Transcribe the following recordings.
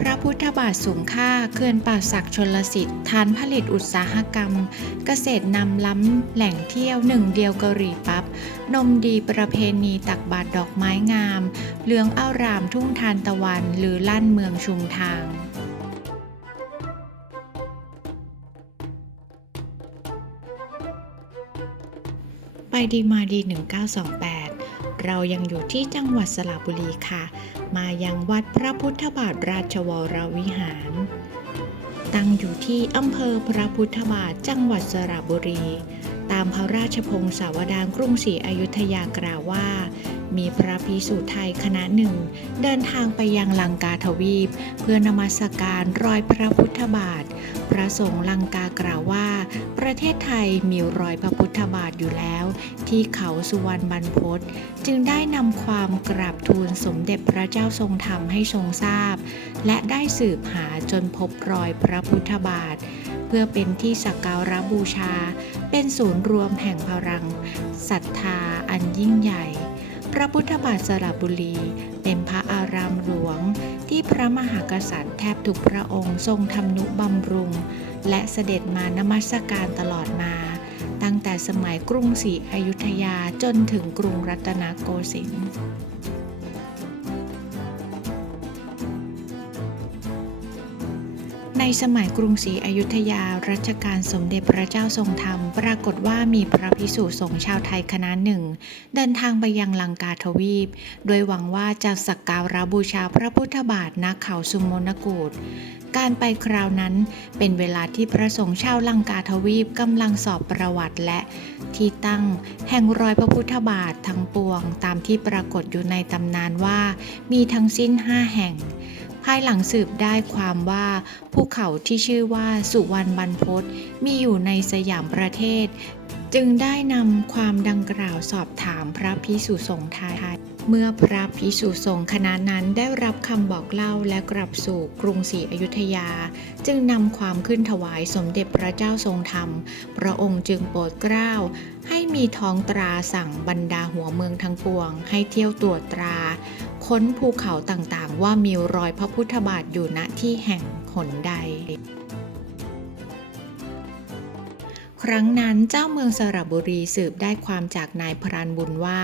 พระพุทธบาทสูงค่าเขื่อนป่าศักดิ์ชนลสิทธิ์ฐานผลิตอุตสาหกรรม เกษตรนำล้ำแหล่งเที่ยวหนึ่งเดียวกะหรี่ปั๊บ นมดีประเพณีตักบาตรดอกไม้งาม เหลืองอารามทุ่งทานตะวันหรือลั่นเมืองชุมทางไปดีมาดี 1928 เรายังอยู่ที่จังหวัดสระบุรีค่ะ มายังวัดพระพุทธบาทราชวรวิหาร ตั้งอยู่ที่อำเภอพระพุทธบาทจังหวัดสระบุรี ตามพระราชพงศาวดารกรุงศรีอยุธยากล่าวว่า มีพระภิกษุไทยคณะหนึ่ง เดินทางไปยังลังกาทวีป เพื่อนมัสการรอยพระพุทธบาท พระสงฆ์ลังกากล่าวว่า ประเทศไทยมีรอยพระพุทธบาทอยู่แล้ว ที่เขาสุวรรณบรรพตจึงได้นำความกราบทูลสมเด็จพระเจ้าทรงธรรมให้ทรงทราบ และได้สืบหาจนพบรอยพระพุทธบาท เพื่อเป็นที่สักการะบูชา เป็นศูนย์รวมแห่งพลังศรัทธาอันยิ่งใหญ่ พระพุทธบาทสระบุรี เป็นพระอารามหลวง ที่พระมหากษัตริย์แทบทุกพระองค์ทรงทำนุบำรุง และเสด็จมานมัสการตลอดมา ตั้งแต่สมัยกรุงศรีอยุธยาจนถึงกรุงรัตนโกสินทร์ ในสมัยกรุงศรีอยุธยา รัชกาลสมเด็จพระเจ้าทรงธรรม ปรากฏว่ามีพระภิกษุสงฆ์ชาวไทยคณะหนึ่ง เดินทางไปยังลังกาทวีป โดยหวังว่าจะสักการะบูชาพระพุทธบาทณเขาสุโมนกูฏการไปคราวนั้นเป็นเวลาที่พระสงฆ์ชาวลังกาทวีปกำลังสอบประวัติและที่ตั้งแห่งรอยพระพุทธบาททั้งปวง ตามที่ปรากฏอยู่ในตำนานว่า มีทั้งสิ้นห้าแห่ง ภายหลังสืบได้ความว่าภูเขาที่ชื่อว่าสุวรรณบรรพตมีอยู่ในสยามประเทศ จึงได้นำความดังกล่าวสอบถามพระพิสุสงฆ์ไทยเมื่อพระพิสุสงฆ์คณะนั้นได้รับคำบอกเล่าและกลับสู่กรุงศรีอยุธยา จึงนำความขึ้นถวายสมเด็จพระเจ้าทรงธรรม พระองค์จึงโปรดเกล้า ให้มีท้องตราสั่งบรรดาหัวเมืองทั้งปวง ให้เที่ยวตรวจตรา ค้นภูเขาต่างๆ ว่ามีรอยพระพุทธบาทอยู่ณที่แห่งหนใด ครั้งนั้นเจ้าเมืองสระบุรีสืบได้ความจากนายพรานบุญว่า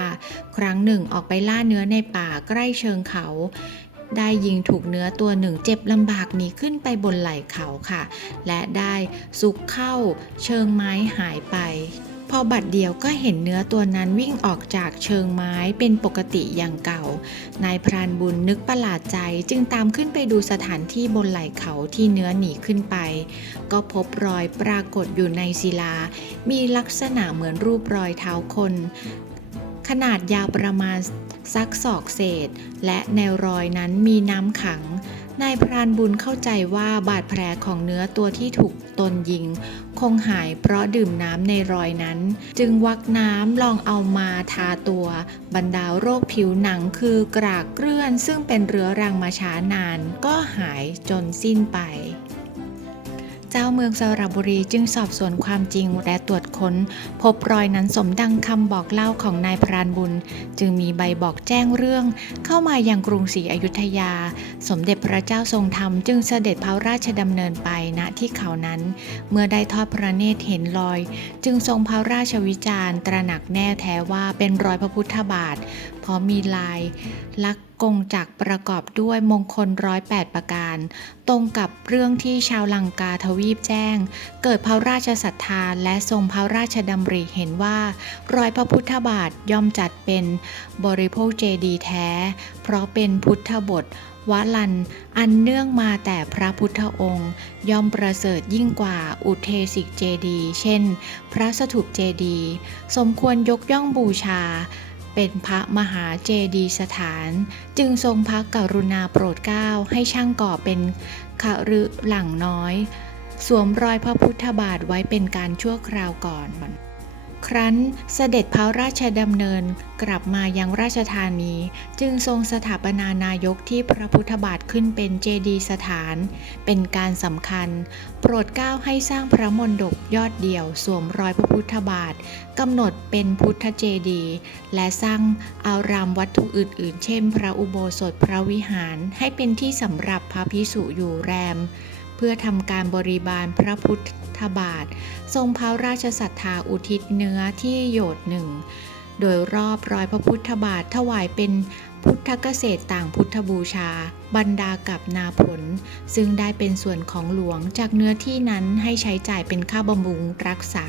ครั้งหนึ่งออกไปล่าเนื้อในป่าใกล้เชิงเขาได้ยิงถูกเนื้อตัวหนึ่งเจ็บลำบากหนีขึ้นไปบนไหล่เขาค่ะ และได้ซุกเข้าเชิงไม้หายไป พอบัดเดียวก็เห็นเนื้อตัวนั้นวิ่งออกจากเชิงไม้เป็นปกติอย่างเก่า นายพรานบุญนึกประหลาดใจจึงตามขึ้นไปดูสถานที่บนไหล่เขาที่เนื้อหนีขึ้นไป ก็พบรอยปรากฏอยู่ในศิลา มีลักษณะเหมือนรูปรอยเท้าคน ขนาดยาวประมาณสักศอกเศษ และแนวรอยนั้นมีน้ำขังนายพรานบุญเข้าใจว่าบาดแผลของเนื้อตัวที่ถูกตนยิง คงหายเพราะดื่มน้ำในรอยนั้น จึงวักน้ำลองเอามาทาตัว บรรดาโรคผิวหนังคือกรากเกลื่อน ซึ่งเป็นเรื้อรังมาช้านาน ก็หายจนสิ้นไป จ้าเมืองสระบุรีจึงสอบสวนความจริงและตรวจค้น พบรอยนั้นสมดังคำบอกเล่าของนายพรานบุญ จึงมีใบบอกแจ้งเรื่อง เข้ามายังกรุงศรีอยุธยา สมเด็จพระเจ้าทรงธรรมจึงเสด็จพระราชดำเนินไปณที่เขานั้น เมื่อได้ทอดพระเนตรเห็นรอย จึงทรงพระราชวิจารณ์ตระหนักแน่แท้ว่าเป็นรอยพระพุทธบาท พราะมีลายลักษณ์กงจักรประกอบด้วยมงคลร้อยแปดประการ ตรงกับเรื่องที่ชาวลังกาทวีปแจ้ง เกิดพระราชศรัทธาและทรงพระราชดำริเห็นว่า รอยพระพุทธบาทย่อมจัดเป็นบริโภคเจดีย์แท้ เพราะเป็นพุทธบทวลัน อันเนื่องมาแต่พระพุทธองค์ ย่อมประเสริฐยิ่งกว่าอุเทสิกเจดีย์เช่น พระสถูปเจดีย์สมควรยกย่องบูชา เป็นพระมหาเจดียสถาน จึงทรงพระกรุณาโปรดเกล้าให้ช่างก่อเป็นขฤหลังน้อย สวมรอยพระพุทธบาทไว้เป็นการชั่วคราวก่อน ครั้นเสด็จพระราชดำเนินกลับมายังราชธานี จึงทรงสถาปนานายกที่พระพุทธบาทขึ้นเป็นเจดีสถาน เป็นการสำคัญ โปรดเกล้าให้สร้างพระมณฑปยอดเดี่ยวสวมรอยพระพุทธบาทกำหนดเป็นพุทธเจดีและสร้างอารามวัตถุอื่น ๆ เช่น พระอุโบสถพระวิหารให้เป็นที่สำหรับพระพิสุอยู่แรม เพื่อทำการบริบาลพระพุทธบาท ทรงพระราชศรัทธาอุทิศเนื้อที่โยดหนึ่ง โดยรอบรอยพระพุทธบาทถวายเป็น พุทธเกษตรต่างพุทธบูชา บรรดากับนาผล ซึ่งได้เป็นส่วนของหลวงจากเนื้อที่นั้นให้ใช้จ่ายเป็นค่าบำรุงรักษา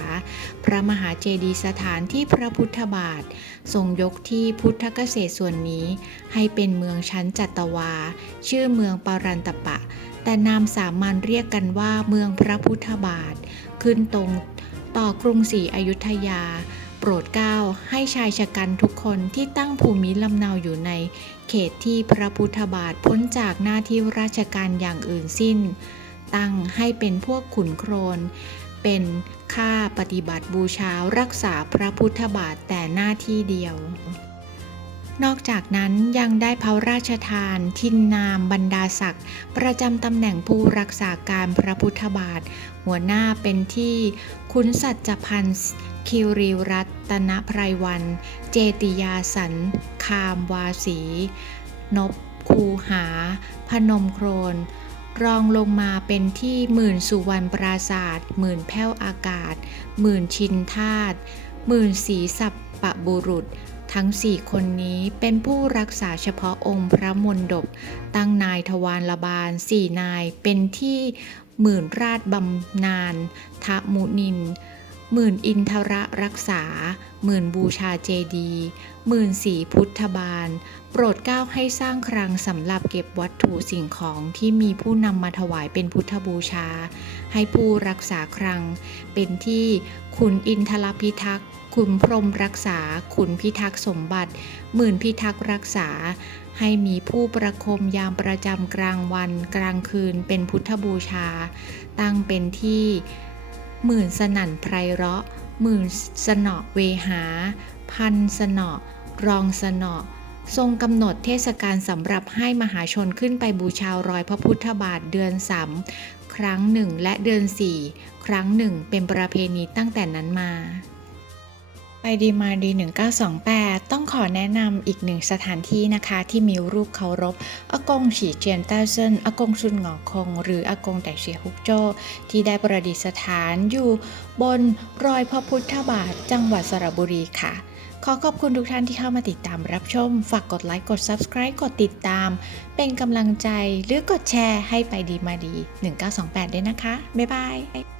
พระมหาเจดีย์สถานที่พระพุทธบาท ทรงยกที่พุทธเกษตรส่วนนี้ ให้เป็นเมืองชั้นจัตวา ชื่อเมืองปารันตปะ แต่นามสามัญเรียกกันว่าเมืองพระพุทธบาท ขึ้นตรงต่อกรุงศรีอยุธยา โปรดเกล้าให้ชายชะกันทุกคนที่ตั้งภูมิลำเนาอยู่ใน เขตที่พระพุทธบาทพ้นจากหน้าที่ราชการอย่างอื่นสิ้น ตั้งให้เป็นพวกขุนโครน เป็นค่าปฏิบัติบูชารักษาพระพุทธบาทแต่หน้าที่เดียว นอกจากนั้นยังได้พระราชทาน ทินนามบรรดาศักดิ์ประจำตำแหน่งผู้รักษาการพระพุทธบาท หัวหน้าเป็นที่คุณสัจพันธ์คิริรัตนไพรวัน เจติยาสัน คามวาสี นบคูหา พนมโครน รองลงมาเป็นที่หมื่นสุวรรณปราศาสตร์หมื่นแพ้วอากาศ หมื่นชินทาตหมื่นสีสับปะบุรุษ ทั้งสี่คนนี้เป็นผู้รักษาเฉพาะองค์พระมนดบ ตั้งนายทวารละบาลสี่นายเป็นที่หมื่นราชบำนาญทะมุนิน หมื่นอินทระรักษา หมื่นบูชาเจดีหมื่นสีพุทธบาล โปรดเก้าให้สร้างคลังสำหรับเก็บวัตถุสิ่งของที่มีผู้นำมาถวายเป็นพุทธบูชา ให้ผู้รักษาคลัง เป็นที่ขุนอินทรพิทักษ์ขุนพรมรักษา ขุนพิทักษ์สมบัติ หมื่นพิทักษ์รักษา ให้มีผู้ประคมยามประจำกลางวันกลางคืนเป็นพุทธบูชา ตั้งเป็นที่ หมื่นสนั่นไพรเราะ หมื่นสนอเวหา พันสนอรองสนอทรงกำหนดเทศกาลสำหรับให้มหาชนขึ้นไปบูชารอยพระพุทธบาทเดือนสามครั้งหนึ่งและเดือนสี่ครั้งหนึ่งเป็นประเพณีตั้งแต่นั้นมา ดีมาดี 1928 ต้องขอแนะนำอีกหนึ่งสถานที่นะคะ ที่มีรูปเคารพอากงฉีเจียนเต้าเซินอากงซุนหงอคง หรืออากงแต่เสียฮุกโจ ที่ได้ประดิษฐานอยู่บนรอยพระพุทธบาทจังหวัดสระบุรีค่ะ ขอขอบคุณทุกท่านที่เข้ามาติดตามรับชม ฝากกดไลค์ กด Subscribe กดติดตาม เป็นกำลังใจหรือกดแชร์ให้ไปดีมาดี 1928 ด้วยนะคะ บ๊ายบาย